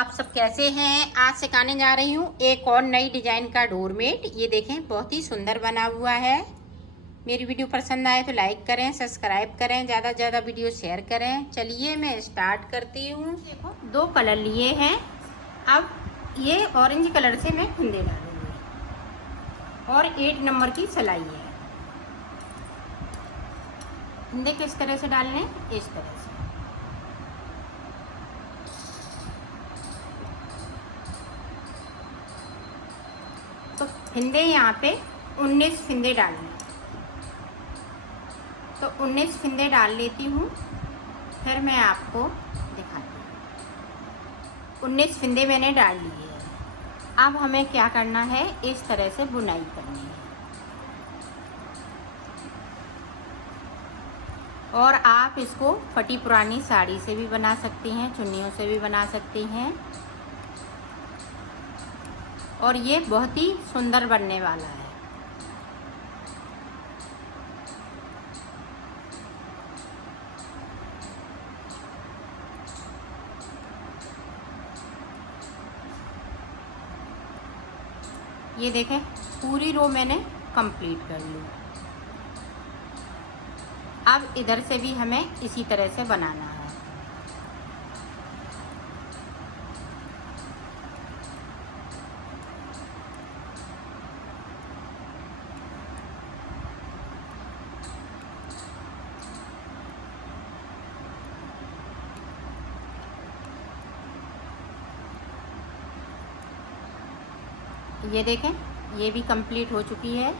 आप सब कैसे हैं। आज सिखाने जा रही हूँ एक और नई डिजाइन का डोरमेट। ये देखें बहुत ही सुंदर बना हुआ है। मेरी वीडियो पसंद आए तो लाइक करें, सब्सक्राइब करें, ज़्यादा से ज़्यादा वीडियो शेयर करें। चलिए मैं स्टार्ट करती हूँ। देखो 2 कलर लिए हैं। अब ये ऑरेंज कलर से मैं फंदे डालूंगी और 8 नंबर की सिलाई है। फंदे किस तरह से डालने, इस तरह से। तो फिंदे यहाँ पे 19 फिंदे डालने, तो 19 फिंदे डाल लेती हूँ, फिर मैं आपको दिखाती हूँ। 19 फिंदे मैंने डाल लिए हैं। अब हमें क्या करना है, इस तरह से बुनाई करनी है। और आप इसको फटी पुरानी साड़ी से भी बना सकती हैं, चुन्नियों से भी बना सकती हैं। और ये बहुत ही सुंदर बनने वाला है। ये देखें पूरी रो मैंने कंप्लीट कर ली। अब इधर से भी हमें इसी तरह से बनाना है। ये देखें ये भी कंप्लीट हो चुकी है।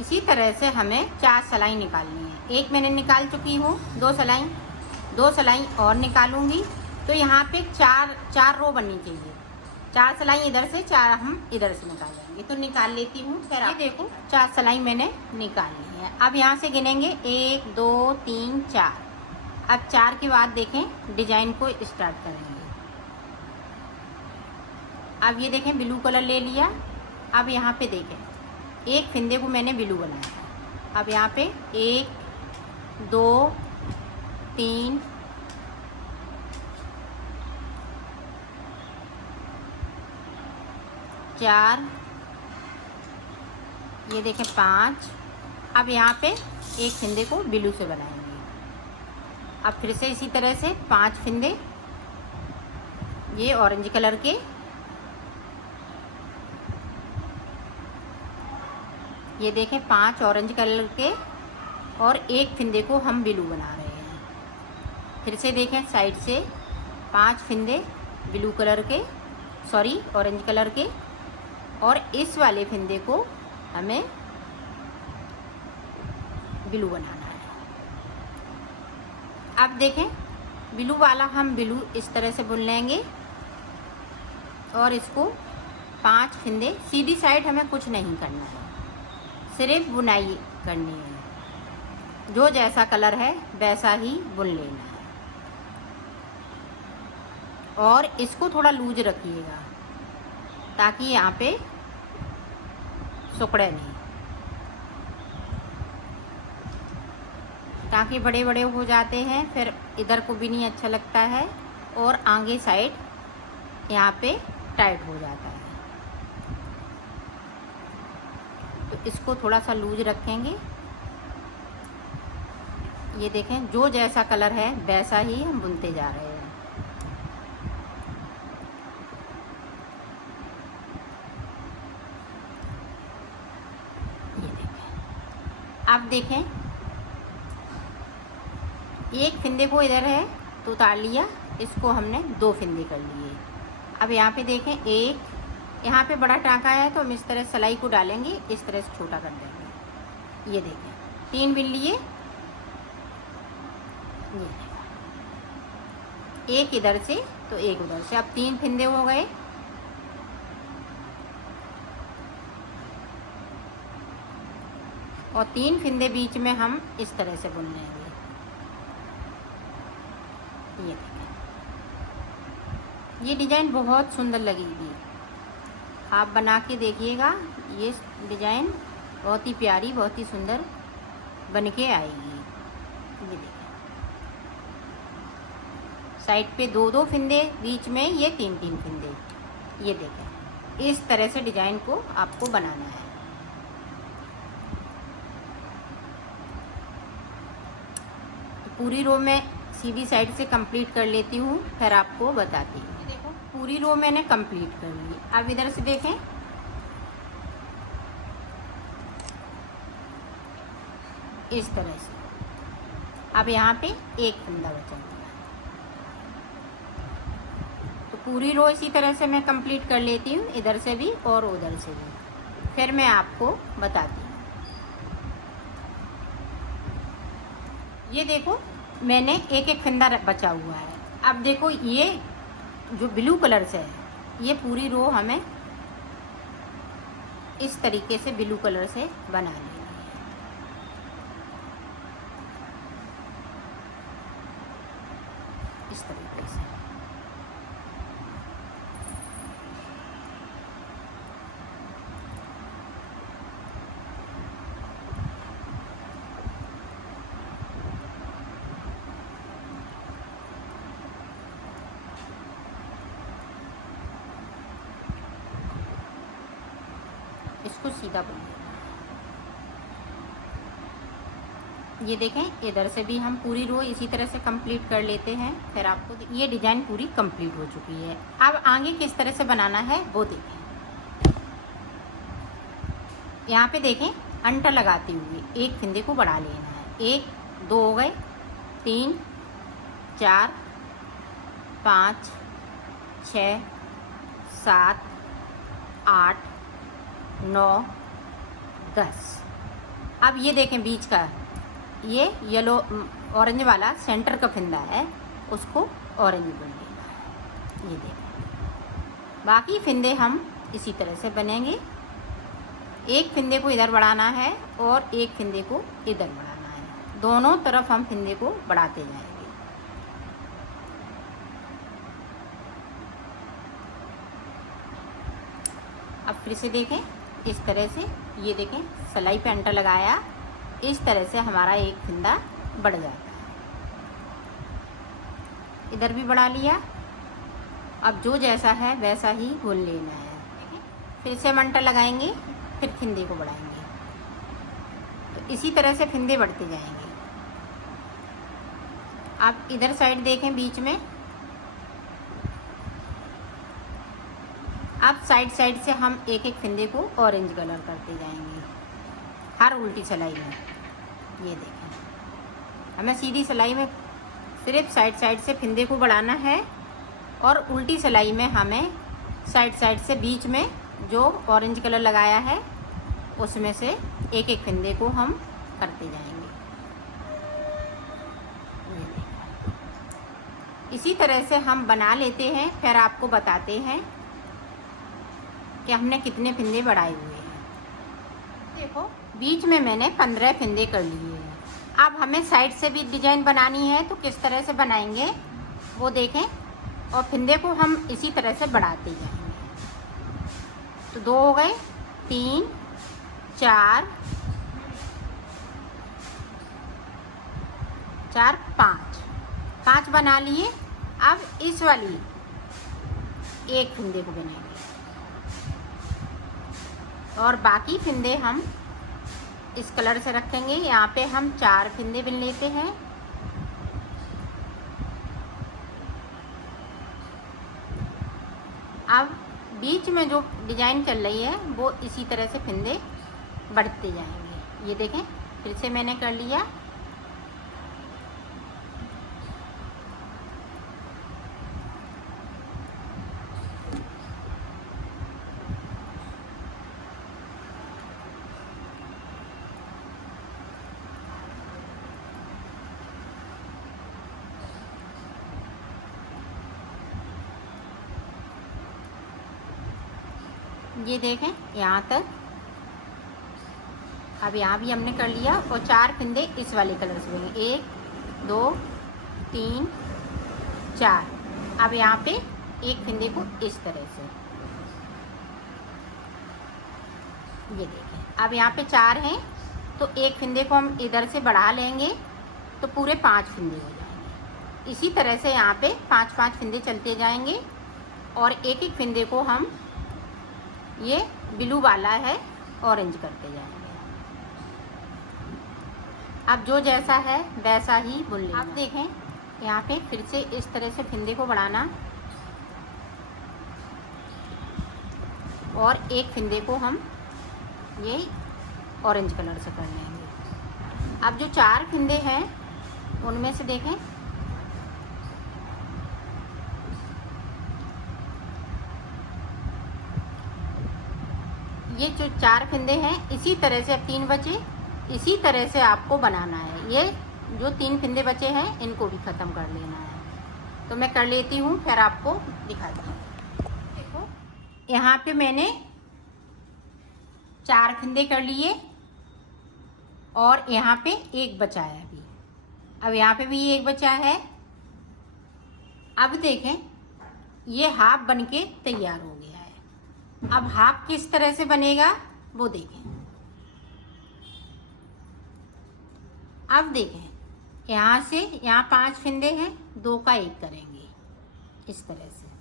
इसी तरह से हमें 4 सिलाई निकालनी है। एक मैंने निकाल चुकी हूँ, 2 सिलाई और निकालूंगी। तो यहाँ पे 4 रो बननी चाहिए। 4 सिलाई इधर से, 4 हम इधर से निकालेंगे। तो निकाल लेती हूँ। फिर ये देखो 4 सिलाई मैंने निकाल ली है। अब यहाँ से गिनेंगे 1 2 3 4। अब 4 के बाद देखें डिजाइन को स्टार्ट करेंगे। अब ये देखें ब्लू कलर ले लिया। अब यहाँ पे देखें एक फिंदे को मैंने ब्लू बनाया। अब यहाँ पे 1 2 3 4, ये देखें 5। अब यहाँ पे एक फिंदे को ब्लू से बनाएंगे। अब फिर से इसी तरह से 5 फिंदे ये ऑरेंज कलर के, ये देखें 5 ऑरेंज कलर के और एक फिंदे को हम ब्लू बना रहे हैं। फिर से देखें साइड से 5 फिंदे ब्लू कलर के, सॉरी ऑरेंज कलर के, और इस वाले फिंदे को हमें ब्लू बनाना है। अब देखें ब्लू वाला हम ब्लू इस तरह से बुन लेंगे और इसको 5 फिंदे सीधी साइड, हमें कुछ नहीं करना है, सिर्फ बुनाई करनी है। जो जैसा कलर है वैसा ही बुन लेना है। और इसको थोड़ा लूज रखिएगा ताकि यहाँ पे सुकड़े नहीं, ताकि बड़े बड़े हो जाते हैं, फिर इधर को भी नहीं अच्छा लगता है और आगे साइड यहाँ पे टाइट हो जाता है। तो इसको थोड़ा सा लूज रखेंगे। ये देखें जो जैसा कलर है वैसा ही हम बुनते जा रहे हैं। ये देखें। अब देखें एक फिंदे को इधर है तो उतार लिया, इसको हमने 2 फिंदे कर लिए। अब यहाँ पे देखें एक, यहाँ पे बड़ा टाँका है तो हम इस तरह सिलाई को डालेंगे, इस तरह से छोटा कर देंगे। ये देखें 3 बिन लिए, ये एक इधर से तो एक उधर से। अब 3 फिंदे हो गए। और 3 फिंदे बीच में हम इस तरह से बुन लेंगे। ये देखें ये डिजाइन बहुत सुंदर लगेगी। आप बना के देखिएगा, ये डिजाइन बहुत ही प्यारी, बहुत ही सुंदर बन के आएगी। ये देखिए साइड पे 2-2 फिंदे, बीच में ये 3-3 फिंदे। ये देखें, इस तरह से डिजाइन को आपको बनाना है। तो पूरी रो में सीधी साइड से कंप्लीट कर लेती हूँ, फिर आपको बताती हूँ। देखो पूरी रो मैंने कंप्लीट कर ली। अब इधर से देखें, इस तरह से। अब यहाँ पे एक फंदा बचा हुआ है, तो पूरी रो इसी तरह से मैं कंप्लीट कर लेती हूँ, इधर से भी और उधर से भी। फिर मैं आपको बताती हूँ। ये देखो मैंने एक एक फंदा बचा हुआ है। अब देखो ये जो ब्लू कलर से है, ये पूरी रो हमें इस तरीके से ब्लू कलर से बना लेनी है। इस तरीके से। इसको सीधा बुन लेना। ये देखें, इधर से भी हम पूरी रो इसी तरह से कंप्लीट कर लेते हैं। फिर आपको ये डिजाइन पूरी कंप्लीट हो चुकी है। अब आगे किस तरह से बनाना है वो देखें। यहाँ पे देखें, अंटर लगाते हुए एक फिंदे को बढ़ा लेना है। 1 2 हो गए, 3 4 5 6 7 8 9 10। अब ये देखें, बीच का ये येलो ऑरेंज वाला सेंटर का फिंदा है, उसको ऑरेंज बुन लेना है। ये देखें, बाकी फिंदे हम इसी तरह से बनेंगे। एक फिंदे को इधर बढ़ाना है और एक फिंदे को इधर बढ़ाना है। दोनों तरफ हम फिंदे को बढ़ाते जाएंगे। अब फिर से देखें, इस तरह से। ये देखें, सिलाई पे अंटर लगाया, इस तरह से हमारा एक फिंदा बढ़ जाता है। इधर भी बढ़ा लिया। अब जो जैसा है वैसा ही बुन लेना है। फिर से हम अंटर लगाएंगे, फिर फिंदे को बढ़ाएंगे। तो इसी तरह से फिंदे बढ़ते जाएंगे। आप इधर साइड देखें, बीच में अब साइड साइड से हम एक एक फिंदे को ऑरेंज कलर करते जाएंगे हर उल्टी सिलाई में। ये देखें, हमें सीधी सिलाई में सिर्फ साइड साइड से फिंदे को बढ़ाना है और उल्टी सिलाई में हमें साइड साइड से बीच में जो ऑरेंज कलर लगाया है उसमें से एक एक फिंदे को हम करते जाएंगे। ये देखें, इसी तरह से हम बना लेते हैं। फिर आपको बताते हैं कि हमने कितने फिंदे बढ़ाए हुए हैं। देखो, बीच में मैंने 15 फिंदे कर लिए हैं। अब हमें साइड से भी डिजाइन बनानी है, तो किस तरह से बनाएंगे वो देखें। और फिंदे को हम इसी तरह से बढ़ाते जाएंगे। तो 2 हो गए, 3 4 4 5 बना लिए। अब इस वाली एक फिंदे को बनाएंगे और बाकी फिंदे हम इस कलर से रखेंगे। यहाँ पे हम 4 फिंदे बुन लेते हैं। अब बीच में जो डिजाइन चल रही है वो इसी तरह से फिंदे बढ़ते जाएंगे। ये देखें, फिर से मैंने कर लिया। ये देखें यहाँ तक। अब यहाँ भी हमने कर लिया और 4 फिंदे इस वाले कलर से बनेंगे। 1 2 3 4। अब यहाँ पे एक फिंदे को इस तरह से, ये देखें। अब यहाँ पे 4 हैं तो एक फिंदे को हम इधर से बढ़ा लेंगे तो पूरे 5 फिंदे हो जाएंगे। इसी तरह से यहाँ पे 5-5 फिंदे चलते जाएंगे और एक एक फिंदे को हम ये ब्लू वाला है ऑरेंज करते जाएंगे। अब जो जैसा है वैसा ही बुन लेना। आप देखें यहाँ पे फिर से इस तरह से फिंदे को बढ़ाना और एक फिंदे को हम ये ऑरेंज कलर से कर लेंगे। अब जो 4 फिंदे हैं उनमें से देखें ये जो 4 फिंदे हैं इसी तरह से, अब 3 बचे, इसी तरह से आपको बनाना है। ये जो 3 फिंदे बचे हैं इनको भी ख़त्म कर लेना है। तो मैं कर लेती हूँ फिर आपको दिखाती हूँ। देखो यहाँ पे मैंने 4 फिंदे कर लिए और यहाँ पे एक बचा है अभी। अब यहाँ पे भी एक बचा है। अब देखें ये हाफ बनके तैयार हो गया है। अब हाफ किस तरह से बनेगा वो देखें। अब देखें यहाँ से यहाँ 5 फिंदे हैं, 2 का 1 करेंगे इस तरह से।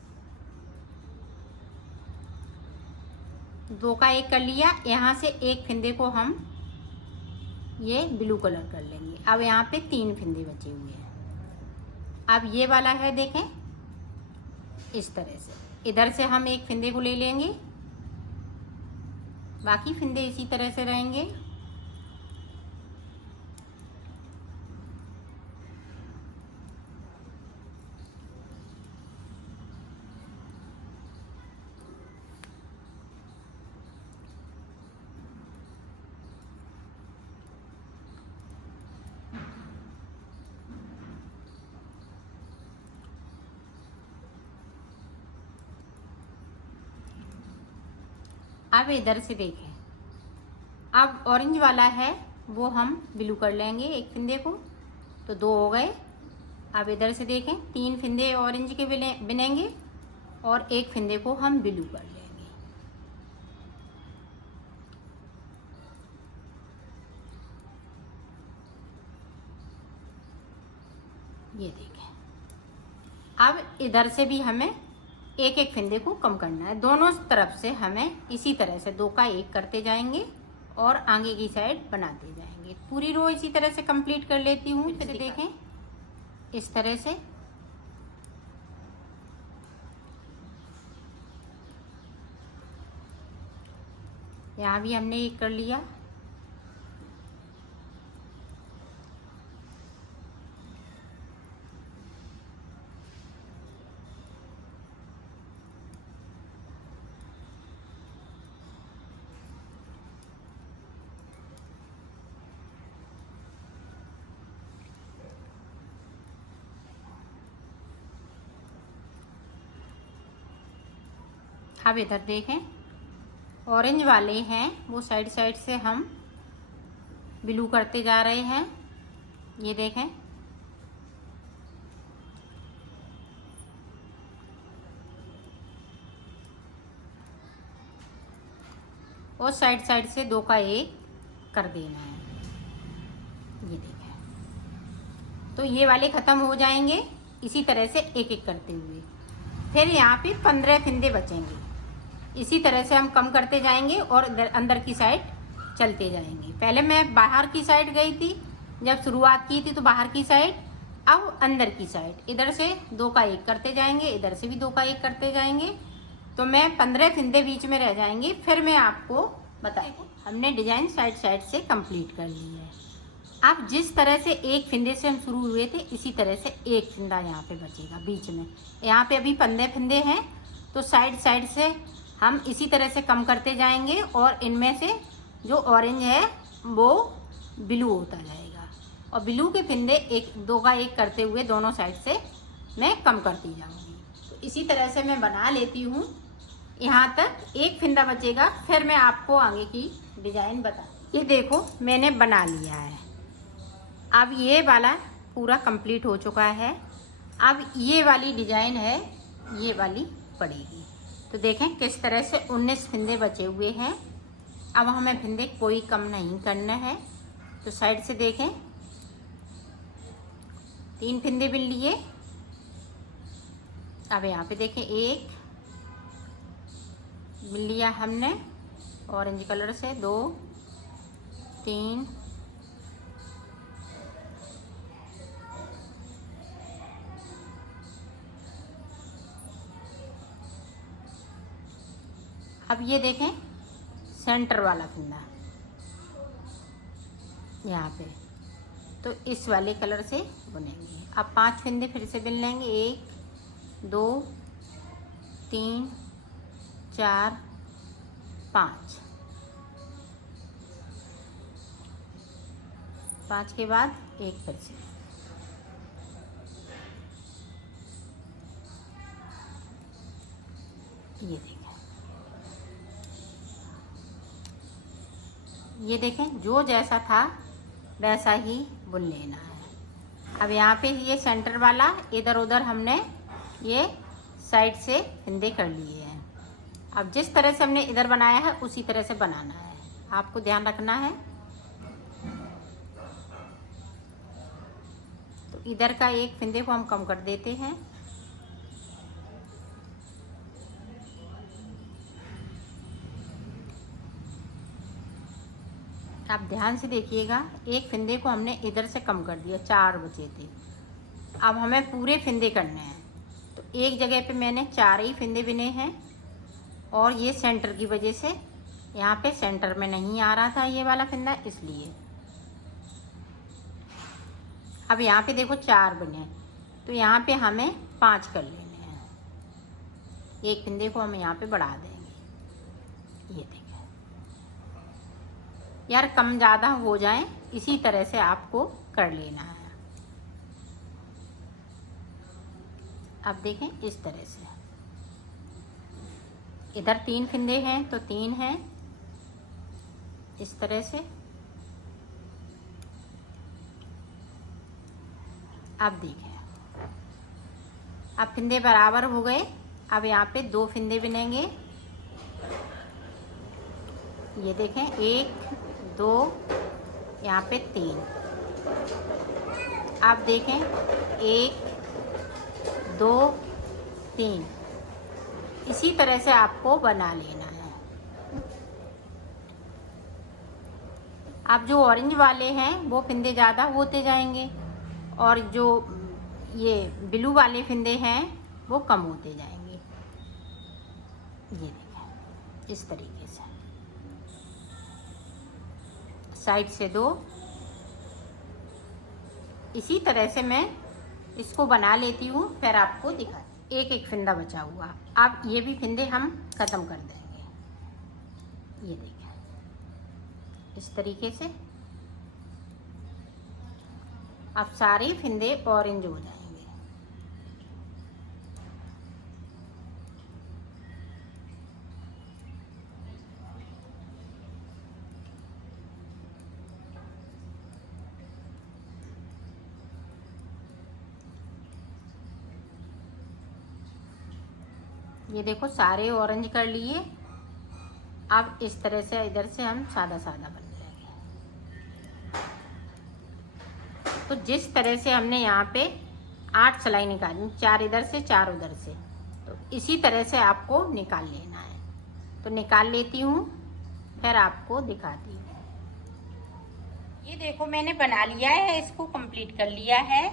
2 का 1 कर लिया। यहाँ से एक फिंदे को हम ये ब्लू कलर कर लेंगे। अब यहाँ पे 3 फिंदे बचे हुए हैं। अब ये वाला है देखें इस तरह से, इधर से हम एक फिंदे को ले लेंगे, बाकी फिंदे इसी तरह से रहेंगे। अब इधर से देखें, अब ऑरेंज वाला है वो हम ब्लू कर लेंगे एक फिंदे को, तो 2 हो गए। अब इधर से देखें 3 फिंदे ऑरेंज के बिनेंगे और एक फिंदे को हम ब्लू कर लेंगे। ये देखें। अब इधर से भी हमें एक एक फिंदे को कम करना है। दोनों तरफ से हमें इसी तरह से 2 का 1 करते जाएंगे और आगे की साइड बनाते जाएंगे। पूरी रो इसी तरह से कंप्लीट कर लेती हूँ। फिर देखें इस तरह से यहाँ भी हमने 1 कर लिया। अब इधर देखें ऑरेंज वाले हैं वो साइड साइड से हम ब्लू करते जा रहे हैं। ये देखें और साइड साइड से 2 का 1 कर देना है। ये देखें तो ये वाले ख़त्म हो जाएंगे इसी तरह से एक एक करते हुए। फिर यहाँ पे 15 फिंदे बचेंगे। इसी तरह से हम कम करते जाएंगे और अंदर की साइड चलते जाएंगे। पहले मैं बाहर की साइड गई थी, जब शुरुआत की थी तो बाहर की साइड, अब अंदर की साइड। इधर से 2 का 1 करते जाएंगे, इधर से भी 2 का 1 करते जाएंगे, तो मैं 15 फिंदे बीच में रह जाएंगे। फिर मैं आपको बताएंगे। हमने डिजाइन साइड साइड से कंप्लीट कर ली है। अब जिस तरह से एक फिंदे से हम शुरू हुए थे इसी तरह से एक फिंदा यहाँ पे बचेगा बीच में। यहाँ पे अभी 15 फिंदे हैं तो साइड साइड से हम इसी तरह से कम करते जाएंगे और इनमें से जो ऑरेंज है वो ब्लू होता जाएगा और ब्लू के फिंदे 2 का 1 करते हुए दोनों साइड से मैं कम करती जाऊंगी। तो इसी तरह से मैं बना लेती हूँ। यहाँ तक एक फिंदा बचेगा, फिर मैं आपको आगे की डिजाइन बता। ये देखो मैंने बना लिया है। अब ये वाला पूरा कंप्लीट हो चुका है। अब ये वाली डिजाइन है, ये वाली पड़ेगी। तो देखें किस तरह से 19 फिंदे बचे हुए हैं। अब हमें फिंदे कोई कम नहीं करना है। तो साइड से देखें 3 फिंदे बिन लिए, अब यहाँ पे देखें, एक लिया हमने ऑरेंज कलर से, 2 3 अब ये देखें सेंटर वाला फंदा यहाँ पे, तो इस वाले कलर से बुनेंगे। अब 5 फंदे फिर से बुन लेंगे, 1 2 3 4 5। 5 के बाद एक फिर से, ये देखें, ये देखें जो जैसा था वैसा ही बुन लेना है। अब यहाँ पे ये सेंटर वाला इधर उधर हमने ये साइड से फंदे कर लिए हैं। अब जिस तरह से हमने इधर बनाया है उसी तरह से बनाना है, आपको ध्यान रखना है। तो इधर का एक फंदे को हम कम कर देते हैं। आप ध्यान से देखिएगा, एक फंदे को हमने इधर से कम कर दिया, 4 बचे थे। अब हमें पूरे फंदे करने हैं, तो एक जगह पे मैंने 4 ही फंदे बुने हैं। और ये सेंटर की वजह से यहाँ पे सेंटर में नहीं आ रहा था ये वाला फंदा, इसलिए। अब यहाँ पे देखो 4 बने, तो यहाँ पे हमें 5 कर लेने हैं। एक फंदे को हम यहाँ पे बढ़ा देंगे, ये देखिए यार, कम ज़्यादा हो जाए इसी तरह से आपको कर लेना है। अब देखें इस तरह से, इधर 3 फंदे हैं तो 3 हैं, इस तरह से। अब देखें, अब फंदे बराबर हो गए। अब यहाँ पे 2 फंदे बुनेंगे, ये देखें, 1 2, यहाँ पे 3। आप देखें 1 2 3, इसी तरह से आपको बना लेना है। आप जो ऑरेंज वाले हैं वो फंदे ज़्यादा होते जाएंगे, और जो ये ब्लू वाले फंदे हैं वो कम होते जाएंगे। ये देखें इस तरीके से, साइड से 2, इसी तरह से मैं इसको बना लेती हूँ, फिर आपको दिखाती। एक फंदा बचा हुआ, अब ये भी फंदे हम ख़त्म कर देंगे। ये देखें इस तरीके से, अब सारे फंदे ऑरेंज हो जाएंगे। ये देखो सारे ऑरेंज कर लिए। अब इस तरह से इधर से हम सादा सादा बन जाएंगे। तो जिस तरह से हमने यहाँ पे 8 सिलाई निकाली, 4 इधर से 4 उधर से, तो इसी तरह से आपको निकाल लेना है। तो निकाल लेती हूँ, फिर आपको दिखाती हूँ। ये देखो मैंने बना लिया है, इसको कंप्लीट कर लिया है।